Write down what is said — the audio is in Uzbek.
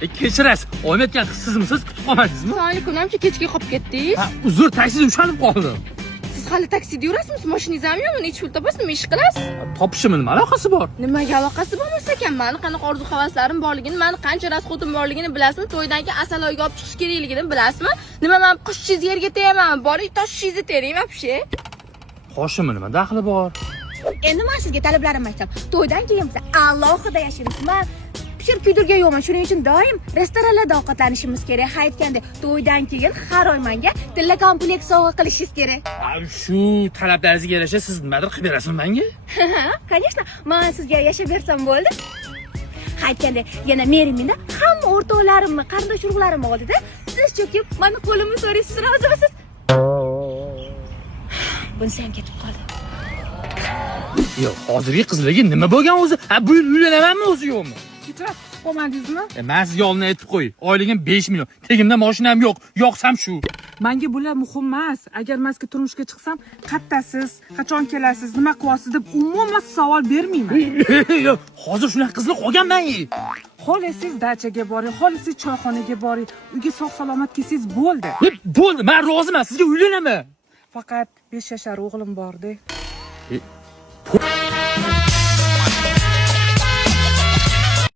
Kechirasiz. Oyim aytgan sizmisiz? Kutib qolmadingizmi? Assalomu alaykum. Namcha kechga qolib ketdingiz? Uzr, taksida ushalib qoldim. Siz hali taksida yurasizmi? Mashinangiz ham yo'qmi? Necha pul topasizmi? Ish qilasiz? Topishimni nima aloqasi bor? Nimaga aloqasi bo'lmas ekan? Mani qanaqa orzu-havaslarim borligini, mani qancha rasxotim borligini bilasizmi? To'ydan keyin asaloyga olib chiqish kerakligini bilasizmi? Nima men qushingiz yerga tegaman, boring toshingizni tering вообще. Qoshimni nima daxli bor? Endi men sizga talablarimni aytsam, to'ydan keyin biz alohida yashaymiz. Men pishirib kuydirgan yo'qman, shuning uchun doim restoranlarda ovqatlanishimiz kerak. Ha aytganda, to'ydan keyin har oy menga tilla komplekt sovg'a qilishingiz kerak. Shu talablaringizga yarasha siz nimadir qilib berasizmi menga? Конечно, men sizga yashab bersam bo'ldi. Ha aytganda, yana merimda hamma o'rtoqlarimni, qarindosh urug'larimni oldida siz cho'kib, meni qo'limni so'raysiz, rozimisiz? Bunisi ham ketib qoldi. Yo'q, hozirgi qizlarga nima bo'lgan o'zi? Bu yil uylanamanmi o'zi yo'qmi? Kechirasiz, qolmadingizmi? Men sizga oldin aytib qo'y. Oyligim 5 million. Tegimda mashinam yo'q. Yo'qsam shu. Menga bular muhim emas. Agar men sizga turmushga chiqsam, qattasiz, qachon kelasiz, nima qilyapsiz deb umuman savol bermayman. Yo'q, hozir shunaqa qizlar qolganman. Xohlasangiz dachaga boring, xohlasangiz choyxonaga boring. Uyga sog'-salomat kelsangiz bo'ldi. Bo'ldi, men roziman. Sizga uylanaman. Faqat 5 yashar o'g'lim bor-da.